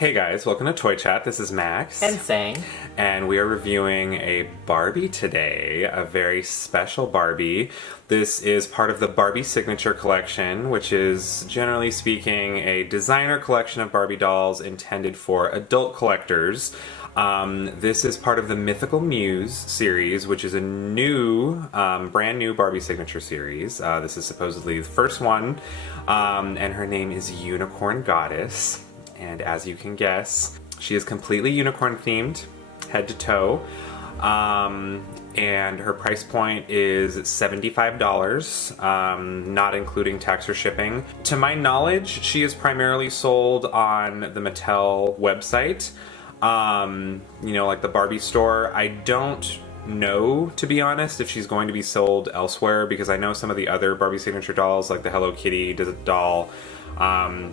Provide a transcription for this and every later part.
Hey guys, welcome to Toy Chat. This is Max. And Sang. And we are reviewing a Barbie today, a very special Barbie. This is part of the Barbie Signature collection, which is, generally speaking, a designer collection of Barbie dolls intended for adult collectors. This is part of the Mythical Muse Series, which is a new, brand new Barbie Signature series. This is supposedly the first one, and her name is Unicorn Goddess. And as you can guess, she is completely unicorn themed, head to toe. And her price point is $75, not including tax or shipping. To my knowledge, she is primarily sold on the Mattel website. You know, like the Barbie store. I don't know, to be honest, if she's going to be sold elsewhere, because I know some of the other Barbie Signature dolls, like the Hello Kitty doll,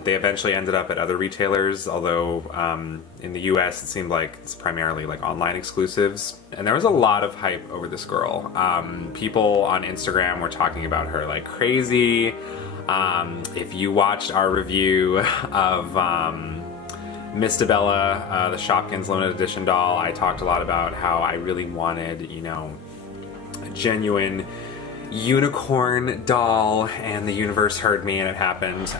they eventually ended up at other retailers, although in the US it seemed like it's primarily like online exclusives. And there was a lot of hype over this girl. People on Instagram were talking about her like crazy. If you watched our review of Mistabella, the Shopkins limited edition doll, I talked a lot about how I really wanted, you know, a genuine unicorn doll, and the universe heard me and it happened.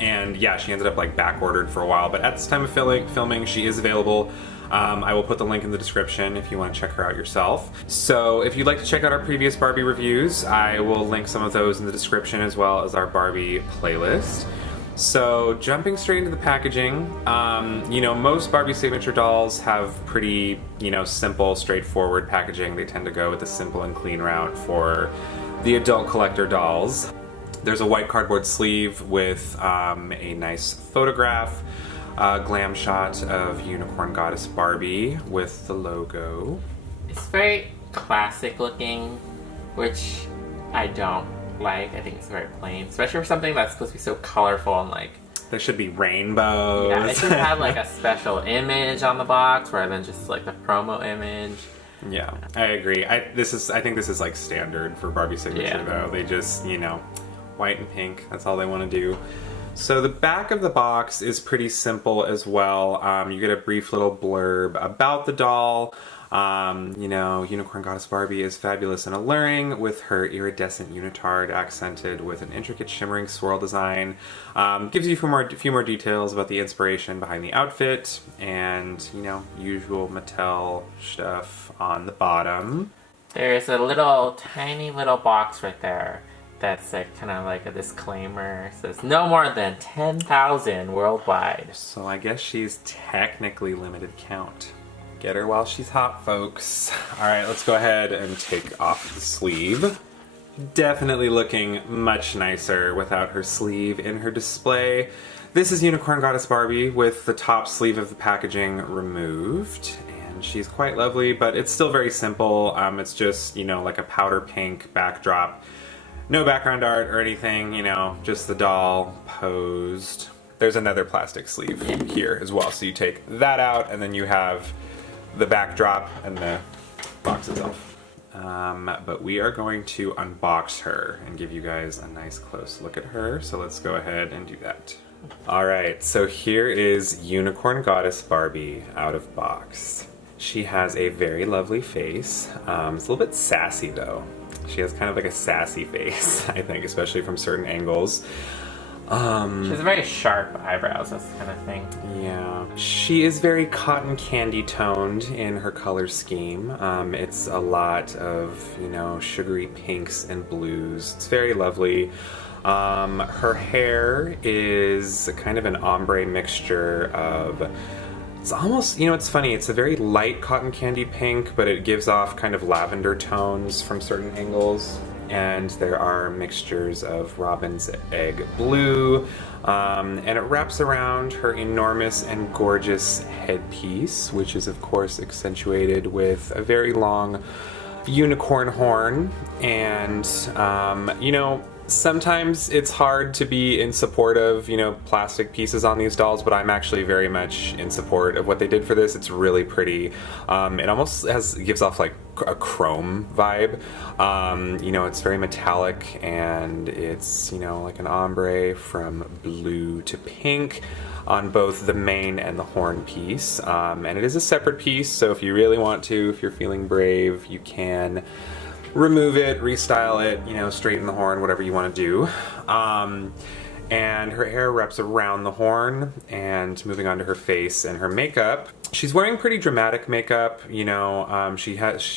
And yeah, she ended up like back ordered for a while, but at this time of filming she is available. I will put the link in the description if you want to check her out yourself. So if you'd like to check out our previous Barbie reviews, I will link some of those in the description, as well as our Barbie playlist. So jumping straight into the packaging, you know, most Barbie Signature dolls have pretty, you know, simple, straightforward packaging. They tend to go with the simple and clean route for the adult collector dolls. There's a white cardboard sleeve with a nice photograph, glam shot of Unicorn Goddess Barbie with the logo. It's very classic looking, which I don't like. I think it's very plain, especially for something that's supposed to be so colorful and like... There should be rainbows. Yeah, it should have like a special image on the box rather than just like the promo image. Yeah, I agree. I think this is like standard for Barbie Signature though. They just, you know, white and pink, that's all they want to do. So the back of the box is pretty simple as well. You get a brief little blurb about the doll. You know, Unicorn Goddess Barbie is fabulous and alluring, with her iridescent unitard accented with an intricate shimmering swirl design. Gives you a few more details about the inspiration behind the outfit, and, you know, usual Mattel stuff on the bottom. There's a little tiny little box right there that's like kind of like a disclaimer. It says no more than 10,000 worldwide. So I guess she's technically limited count. Get her while she's hot, folks. Alright, let's go ahead and take off the sleeve. Definitely looking much nicer without her sleeve in her display. This is Unicorn Goddess Barbie with the top sleeve of the packaging removed. And she's quite lovely, but it's still very simple. It's just, you know, like a powder pink backdrop. No background art or anything, you know, just the doll posed. There's another plastic sleeve here as well, so you take that out and then you have the backdrop and the box itself. But we are going to unbox her and give you guys a nice close look at her, so let's go ahead and do that. Alright, so here is Unicorn Goddess Barbie out of box. She has a very lovely face. It's a little bit sassy though. She has kind of like a sassy face, I think, especially from certain angles. She has very sharp eyebrows, that's the kind of thing. Yeah. She is very cotton candy toned in her color scheme. It's a lot of, you know, sugary pinks and blues. It's very lovely. Her hair is kind of an ombre mixture of... It's almost, you know, it's funny, it's a very light cotton candy pink, but it gives off kind of lavender tones from certain angles. And there are mixtures of robin's egg blue, and it wraps around her enormous and gorgeous headpiece, which is of course accentuated with a very long unicorn horn. And you know, sometimes it's hard to be in support of, you know, plastic pieces on these dolls, but I'm actually very much in support of what they did for this. It's really pretty. It almost gives off like a chrome vibe. You know, it's very metallic, and it's, you know, like an ombre from blue to pink on both the mane and the horn piece. And it is a separate piece, so if you really want to, if you're feeling brave, you can remove it, restyle it, you know, straighten the horn, whatever you want to do. And her hair wraps around the horn, and moving on to her face and her makeup. She's wearing pretty dramatic makeup, you know,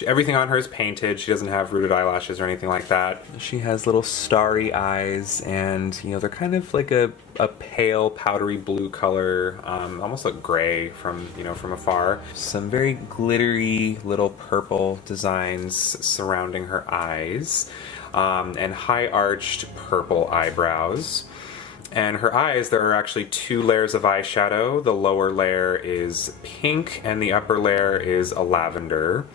everything on her is painted. She doesn't have rooted eyelashes or anything like that. She has little starry eyes, and, you know, they're kind of like a pale powdery blue color, almost like gray from, you know, from afar. Some very glittery little purple designs surrounding her eyes, and high arched purple eyebrows. And her eyes, there are actually 2 layers of eyeshadow. The lower layer is pink, and the upper layer is a lavender.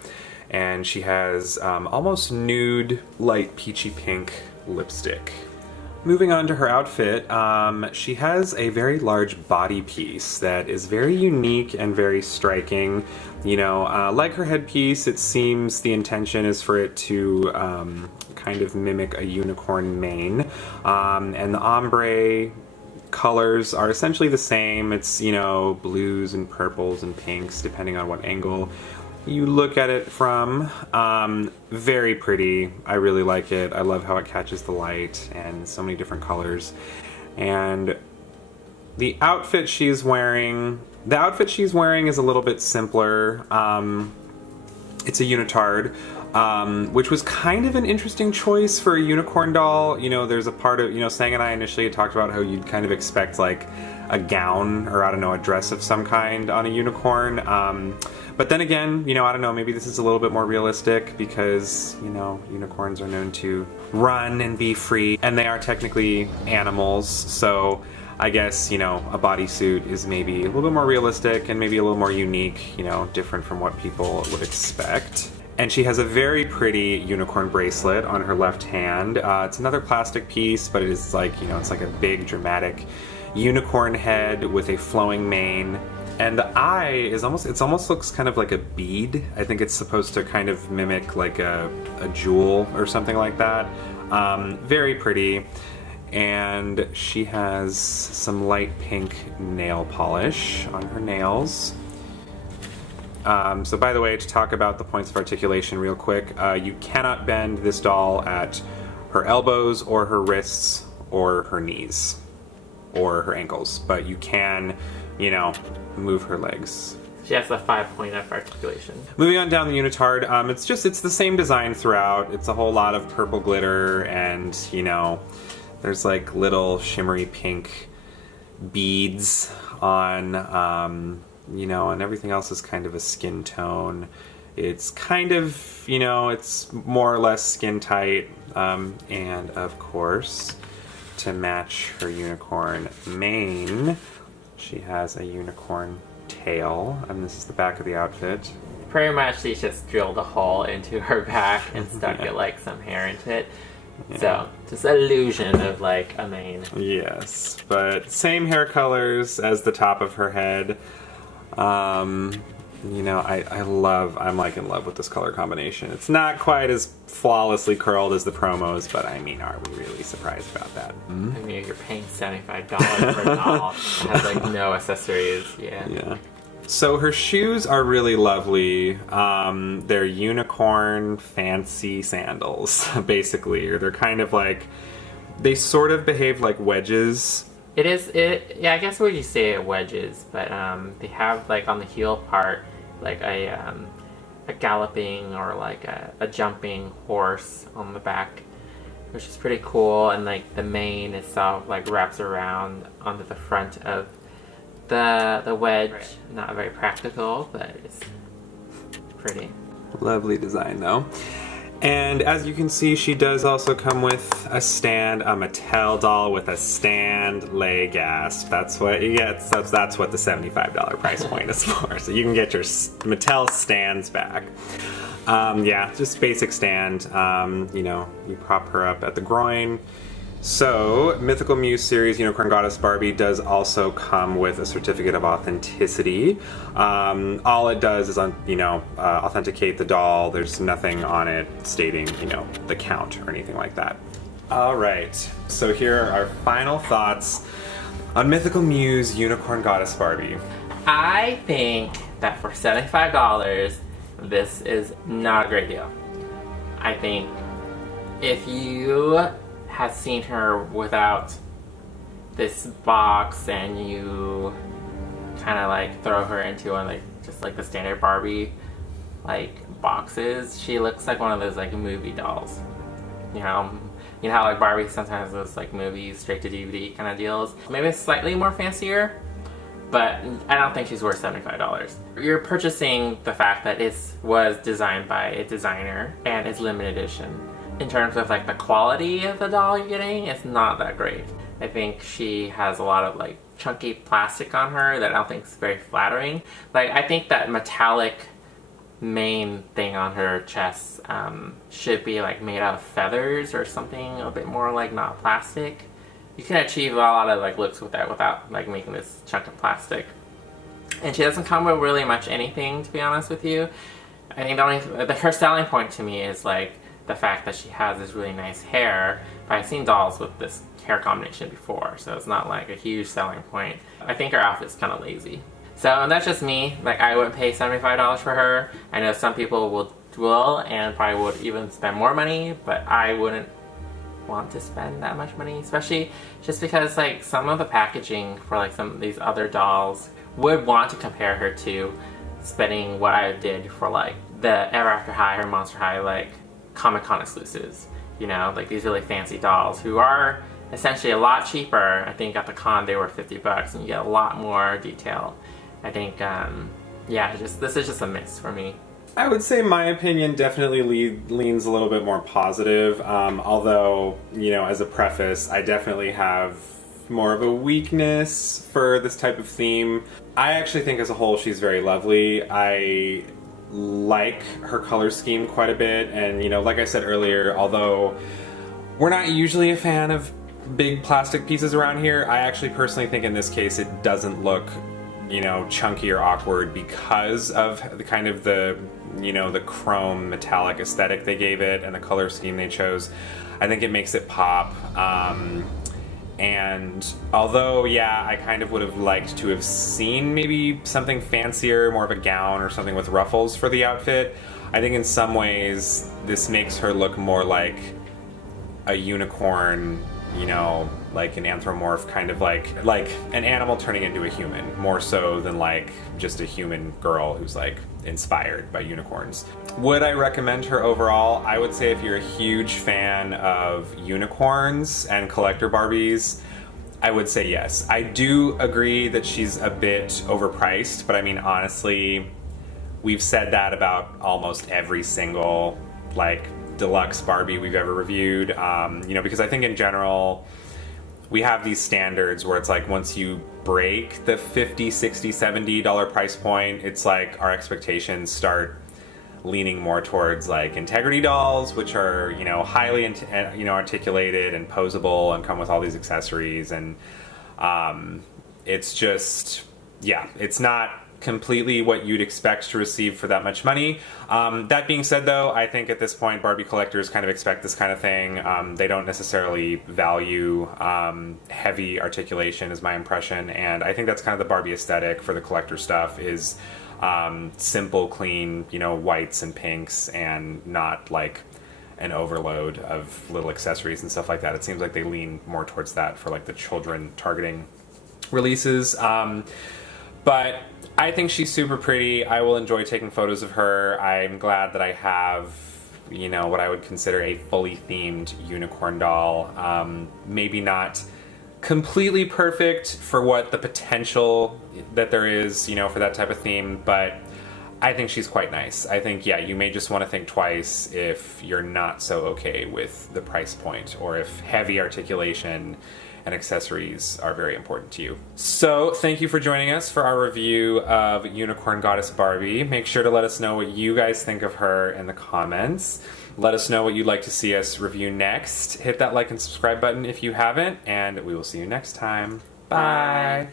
And she has almost nude, light peachy pink lipstick. Moving on to her outfit, she has a very large body piece that is very unique and very striking. You know, like her headpiece, it seems the intention is for it to kind of mimic a unicorn mane. And the ombre colors are essentially the same. It's, you know, blues and purples and pinks, depending on what angle you look at it from. Very pretty. I really like it. I love how it catches the light, and so many different colors. And the outfit she's wearing is a little bit simpler. It's a unitard, which was kind of an interesting choice for a unicorn doll. You know, there's a part of, you know, Sang and I initially had talked about how you'd kind of expect like a gown or, I don't know, a dress of some kind on a unicorn. But then again, you know, I don't know, maybe this is a little bit more realistic because, you know, unicorns are known to run and be free, and they are technically animals, so I guess, you know, a bodysuit is maybe a little bit more realistic and maybe a little more unique, you know, different from what people would expect. And she has a very pretty unicorn bracelet on her left hand. It's another plastic piece, but it is like, you know, it's like a big dramatic unicorn head with a flowing mane. And the eye is almost looks kind of like a bead. I think it's supposed to kind of mimic like a jewel or something like that. Very pretty. And she has some light pink nail polish on her nails. So by the way, to talk about the points of articulation real quick, you cannot bend this doll at her elbows or her wrists or her knees or her ankles, but you can, you know, move her legs. She has a 5-point of articulation. Moving on down the unitard, it's the same design throughout. It's a whole lot of purple glitter, and, you know, there's like little shimmery pink beads on, you know, and everything else is kind of a skin tone. It's kind of, you know, it's more or less skin tight, and of course, to match her unicorn mane, she has a unicorn tail, and this is the back of the outfit. Pretty much she just drilled a hole into her back and stuck it like some hair into it. Yeah. So, just illusion of like a mane. Yes, but same hair colors as the top of her head. You know, I'm like in love with this color combination. It's not quite as flawlessly curled as the promos, but I mean, are we really surprised about that? Mm-hmm. I mean, you're paying $75 for a doll that has like no accessories. Yeah. So her shoes are really lovely. They're unicorn fancy sandals, basically. Or they're kind of like, they sort of behave like wedges. Yeah, I guess what you say wedges, but they have like on the heel part like a galloping or like a jumping horse on the back, which is pretty cool, and like the mane itself like wraps around onto the front of the wedge. Right. Not very practical, but it's pretty. Lovely design though. And as you can see, she does also come with a stand, a Mattel doll with a stand leg gasp. That's what you get. That's what the $75 price point is for. So you can get your Mattel stands back. Yeah, just basic stand. You know, you prop her up at the groin, So, Mythical Muse Series Unicorn Goddess Barbie does also come with a certificate of authenticity. All it does is, authenticate the doll. There's nothing on it stating, the count or anything like that. All right, so here are our final thoughts on Mythical Muse Unicorn Goddess Barbie. I think that for $75, this is not a great deal. I think if you have seen her without this box and you kind of like throw her into one just like the standard Barbie boxes, she looks like one of those movie dolls. You know how Barbie sometimes those movies straight to DVD kind of deals. Maybe it's slightly more fancier, but I don't think she's worth $75. You're purchasing the fact that it was designed by a designer and it's limited edition. In terms of the quality of the doll you're getting, it's not that great. I think she has a lot of chunky plastic on her that I don't think is very flattering. I think that metallic main thing on her chest should be made out of feathers or something a bit more not plastic. You can achieve a lot of looks with that without making this chunk of plastic. And she doesn't come with really much anything, to be honest with you. I think her selling point to me is the fact that she has this really nice hair. But I've seen dolls with this hair combination before, so it's not a huge selling point. I think her outfit's kind of lazy. So that's just me. I wouldn't pay $75 for her. I know some people will and probably would even spend more money, but I wouldn't want to spend that much money, especially just because some of the packaging for some of these other dolls would want to compare her to spending what I did for the Ever After High or Monster High Comic-Con exclusives. These really fancy dolls who are essentially a lot cheaper. I think at the con they were $50 and you get a lot more detail. I think, this is just a miss for me. I would say my opinion definitely leans a little bit more positive, although, as a preface, I definitely have more of a weakness for this type of theme. I actually think as a whole she's very lovely. I like her color scheme quite a bit, and like I said earlier, although we're not usually a fan of big plastic pieces around here, I actually personally think in this case it doesn't look chunky or awkward because of the kind of the chrome metallic aesthetic they gave it and the color scheme they chose. I think it makes it pop. And although, I kind of would have liked to have seen maybe something fancier, more of a gown or something with ruffles for the outfit, I think in some ways this makes her look more like a unicorn, like an anthropomorph, kind of like an animal turning into a human, more so than just a human girl who's inspired by unicorns. Would I recommend her overall? I would say if you're a huge fan of unicorns and collector Barbies, I would say yes. I do agree that she's a bit overpriced, but I mean, honestly, we've said that about almost every single deluxe Barbie we've ever reviewed, because I think in general we have these standards where it's once you break the $50, $60, $70 price point, it's our expectations start leaning more towards integrity dolls, which are highly articulated and posable and come with all these accessories, and it's just it's not completely what you'd expect to receive for that much money. That being said, though, I think at this point Barbie collectors kind of expect this kind of thing. They don't necessarily value heavy articulation, is my impression, and I think that's kind of the Barbie aesthetic for the collector stuff is simple, clean, whites and pinks, and not an overload of little accessories and stuff like that. It seems like they lean more towards that for the children targeting releases. But I think she's super pretty. I will enjoy taking photos of her. I'm glad that I have, what I would consider a fully themed unicorn doll. Maybe not completely perfect for what the potential that there is, for that type of theme, but I think she's quite nice. I think, you may just want to think twice if you're not so okay with the price point, or if heavy articulation and accessories are very important to you. So thank you for joining us for our review of Unicorn Goddess Barbie. Make sure to let us know what you guys think of her in the comments. Let us know what you'd like to see us review next. Hit that like and subscribe button if you haven't, and we will see you next time. Bye!